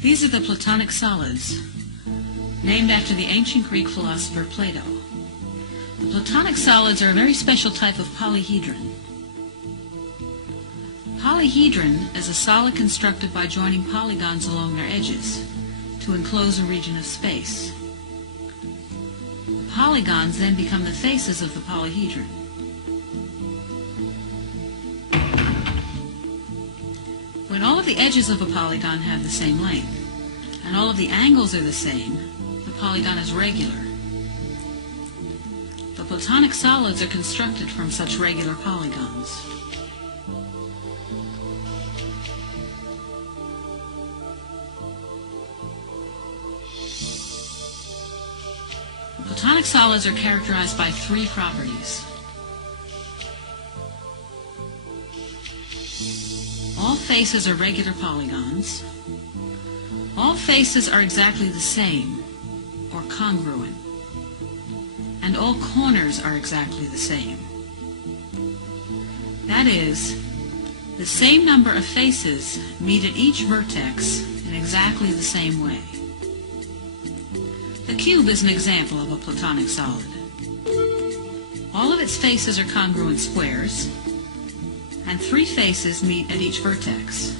These are the Platonic solids, named after the ancient Greek philosopher Plato. The Platonic solids are a very special type of polyhedron. Polyhedron is a solid constructed by joining polygons along their edges to enclose a region of space. The polygons then become the faces of the polyhedron. When all of the edges of a polygon have the same length, and all of the angles are the same, the polygon is regular. The Platonic solids are constructed from such regular polygons. Platonic solids are characterized by three properties. All faces are regular polygons. All faces are exactly the same, or congruent. And all corners are exactly the same. That is, the same number of faces meet at each vertex in exactly the same way. The cube is an example of a Platonic solid. All of its faces are congruent squares, and three faces meet at each vertex.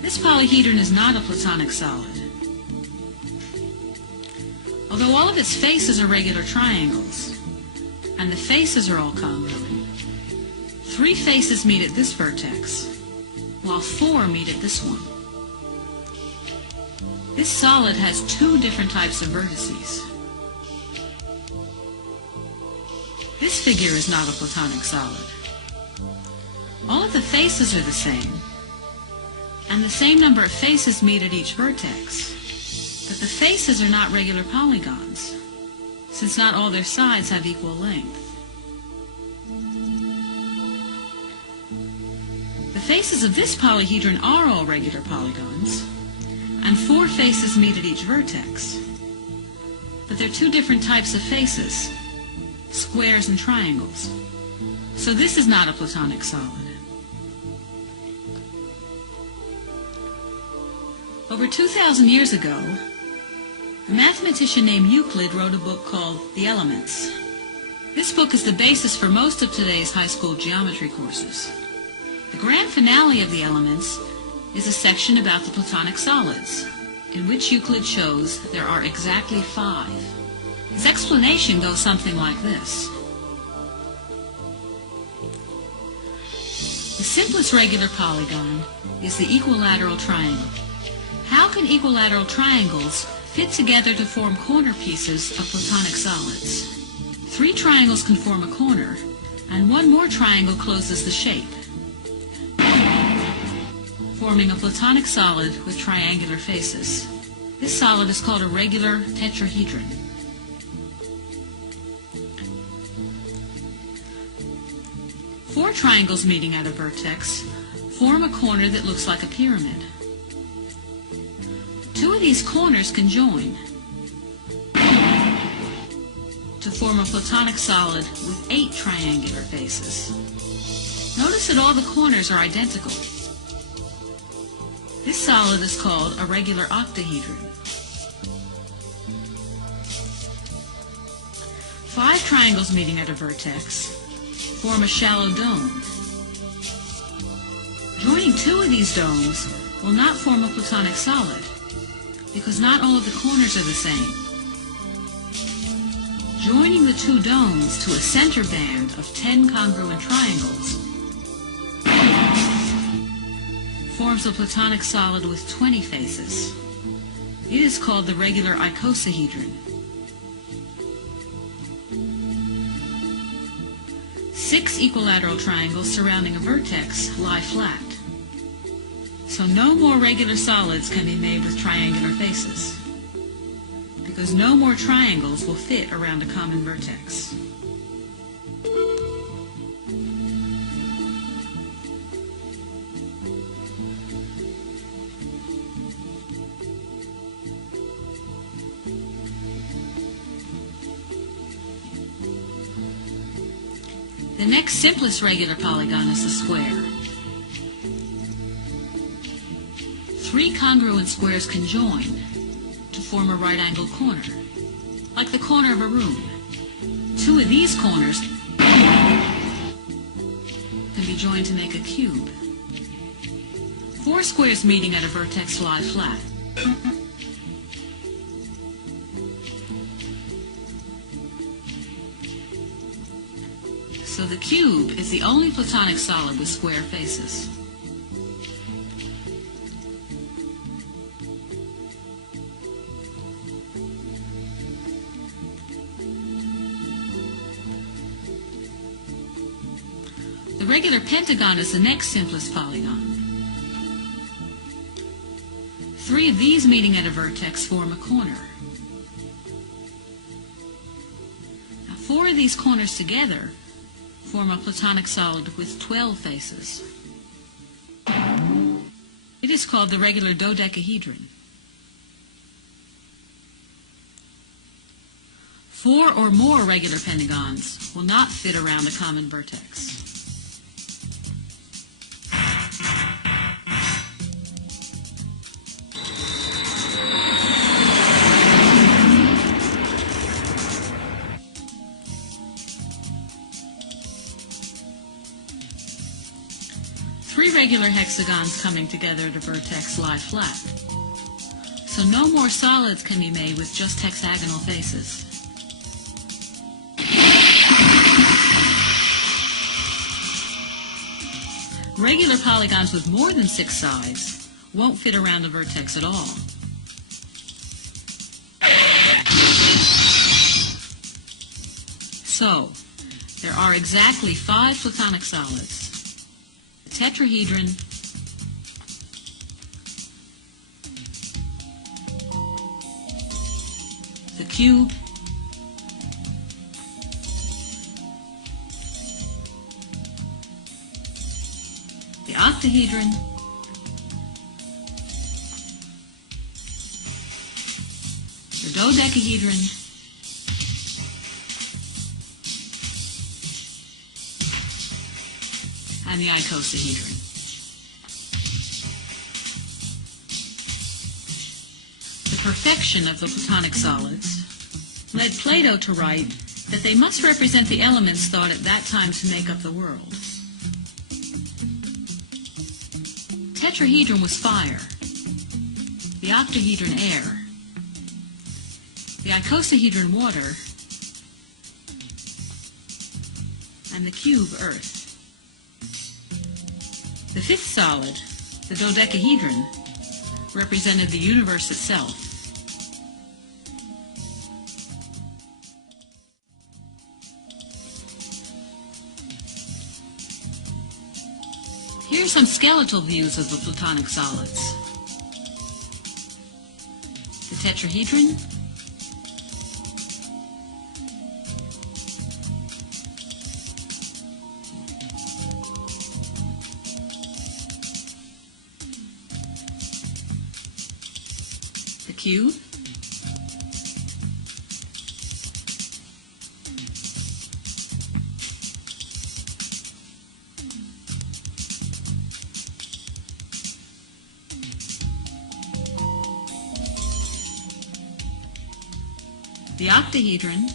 This polyhedron is not a Platonic solid. Although all of its faces are regular triangles, and the faces are all congruent, three faces meet at this vertex, while four meet at this one. This solid has two different types of vertices. This figure is not a Platonic solid. All of the faces are the same, and the same number of faces meet at each vertex, but the faces are not regular polygons, since not all their sides have equal length. The faces of this polyhedron are all regular polygons, and four faces meet at each vertex, but they're two different types of faces, squares and triangles, so this is not a Platonic solid. Over 2,000 years ago, a mathematician named Euclid wrote a book called The Elements. This book is the basis for most of today's high school geometry courses. The grand finale of The Elements is a section about the Platonic solids, in which Euclid shows there are exactly 5. His explanation goes something like this. The simplest regular polygon is the equilateral triangle. How can equilateral triangles fit together to form corner pieces of Platonic solids? 3 triangles can form a corner, and one more triangle closes the shape, forming a Platonic solid with triangular faces. This solid is called a regular tetrahedron. Four triangles meeting at a vertex form a corner that looks like a pyramid. 2 of these corners can join to form a Platonic solid with 8 triangular faces. Notice that all the corners are identical. This solid is called a regular octahedron. 5 triangles meeting at a vertex form a shallow dome. Joining 2 of these domes will not form a Platonic solid, because not all of the corners are the same. Joining the 2 domes to a center band of 10 congruent triangles forms a Platonic solid with 20 faces. It is called the regular icosahedron. 6 equilateral triangles surrounding a vertex lie flat. So no more regular solids can be made with triangular faces, because no more triangles will fit around a common vertex. The next simplest regular polygon is a square. 3 congruent squares conjoin to form a right-angled corner, like the corner of a room. 2 of these corners can be joined to make a cube. 4 squares meeting at a vertex lie flat. So the cube is the only Platonic solid with square faces. The regular pentagon is the next simplest polygon. 3 of these meeting at a vertex form a corner. Now 4 of these corners together form a Platonic solid with 12 faces. It is called the regular dodecahedron. 4 or more regular pentagons will not fit around a common vertex. Three regular hexagons coming together at a vertex lie flat. So no more solids can be made with just hexagonal faces. Regular polygons with more than 6 sides won't fit around a vertex at all. So, there are exactly 5 Platonic solids: the tetrahedron, the cube, the octahedron, the dodecahedron, and the icosahedron. The perfection of the Platonic solids led Plato to write that they must represent the elements thought at that time to make up the world. Tetrahedron was fire, the octahedron air, the icosahedron water, and the cube earth. The 5th solid, the dodecahedron, represented the universe itself. Here are some skeletal views of the Platonic solids. The tetrahedron, the cube, the octahedron,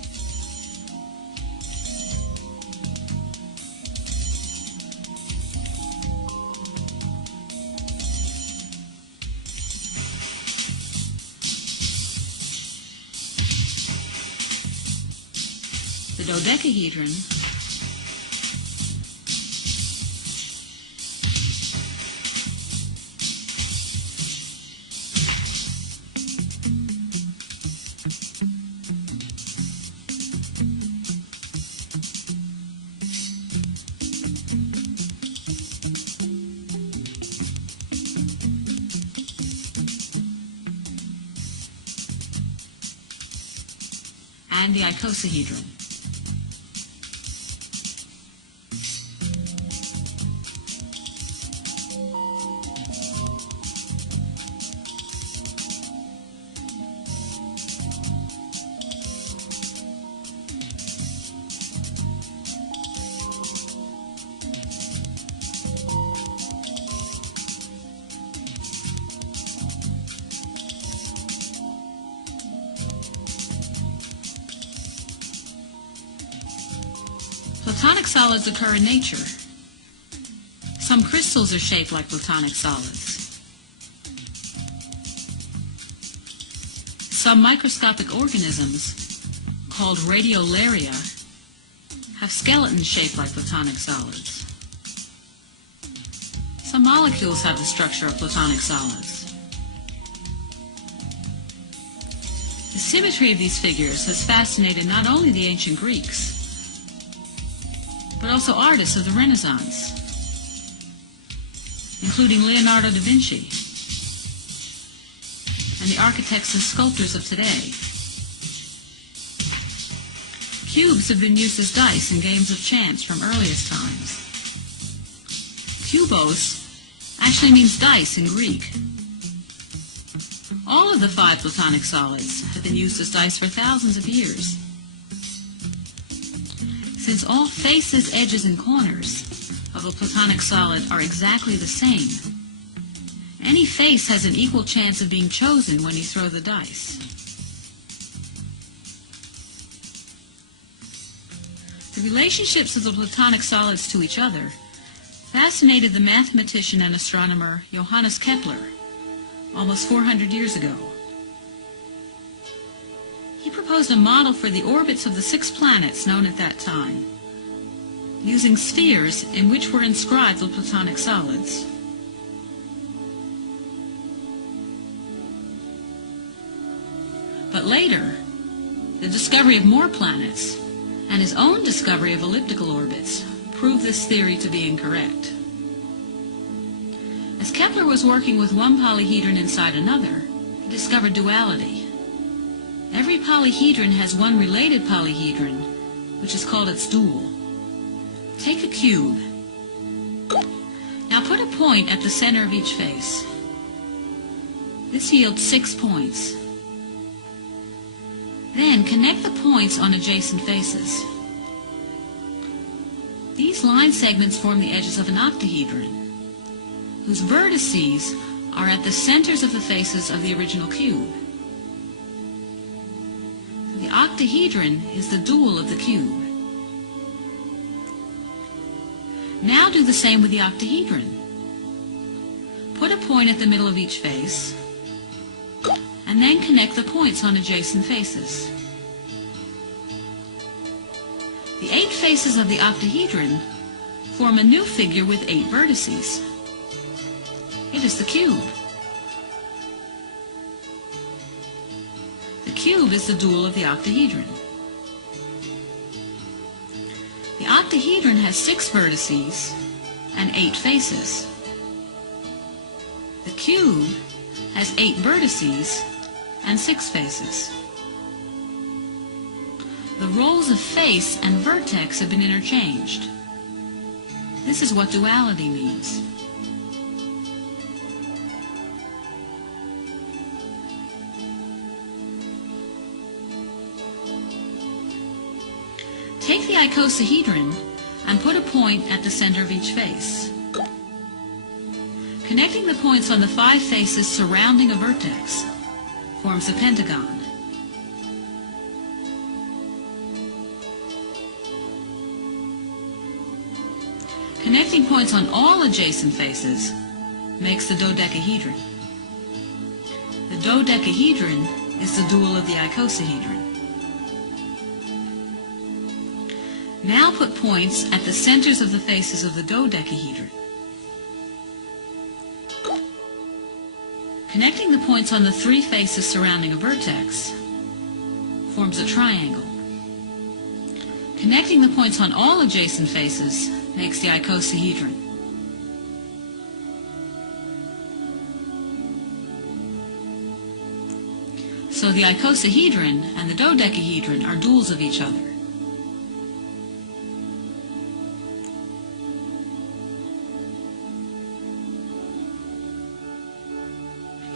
the dodecahedron, and the icosahedron. Platonic solids occur in nature. Some crystals are shaped like Platonic solids. Some microscopic organisms, called radiolaria, have skeletons shaped like Platonic solids. Some molecules have the structure of Platonic solids. The symmetry of these figures has fascinated not only the ancient Greeks, but also artists of the Renaissance, including Leonardo da Vinci, and the architects and sculptors of today. Cubes have been used as dice in games of chance from earliest times. Kubos actually means dice in Greek. All of the 5 Platonic solids have been used as dice for thousands of years. Since all faces, edges, and corners of a Platonic solid are exactly the same, any face has an equal chance of being chosen when you throw the dice. The relationships of the Platonic solids to each other fascinated the mathematician and astronomer Johannes Kepler almost 400 years ago. He proposed a model for the orbits of the 6 planets known at that time, using spheres in which were inscribed the Platonic solids. But later, the discovery of more planets and his own discovery of elliptical orbits proved this theory to be incorrect. As Kepler was working with one polyhedron inside another, he discovered duality. Every polyhedron has one related polyhedron, which is called its dual. Take a cube. Now put a point at the center of each face. This yields 6 points. Then connect the points on adjacent faces. These line segments form the edges of an octahedron, whose vertices are at the centers of the faces of the original cube. The octahedron is the dual of the cube. Now do the same with the octahedron. Put a point at the middle of each face, and then connect the points on adjacent faces. The 8 faces of the octahedron form a new figure with 8 vertices. It is the cube. The cube is the dual of the octahedron. The octahedron has 6 vertices and 8 faces. The cube has 8 vertices and 6 faces. The roles of face and vertex have been interchanged. This is what duality means. Take the icosahedron and put a point at the center of each face. Connecting the points on the 5 faces surrounding a vertex forms a pentagon. Connecting points on all adjacent faces makes the dodecahedron. The dodecahedron is the dual of the icosahedron. Now put points at the centers of the faces of the dodecahedron. Connecting the points on the 3 faces surrounding a vertex forms a triangle. Connecting the points on all adjacent faces makes the icosahedron. So the icosahedron and the dodecahedron are duals of each other.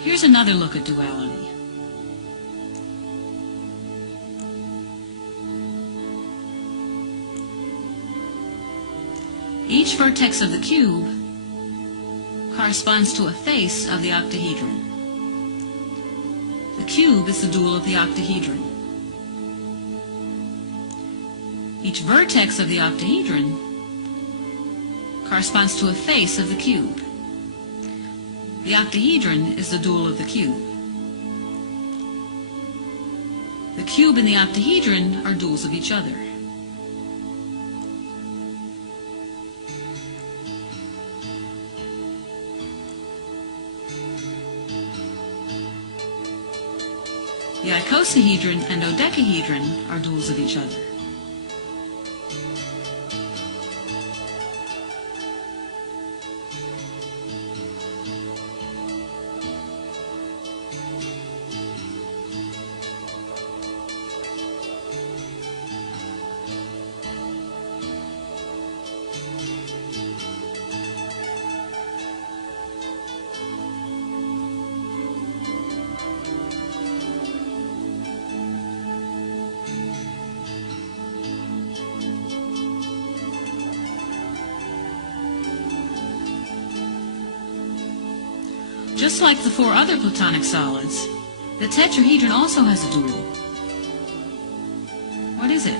Here's another look at duality. Each vertex of the cube corresponds to a face of the octahedron. The cube is the dual of the octahedron. Each vertex of the octahedron corresponds to a face of the cube. The octahedron is the dual of the cube. The cube and the octahedron are duals of each other. The icosahedron and dodecahedron are duals of each other. Just like the four other Platonic solids, the tetrahedron also has a dual. What is it?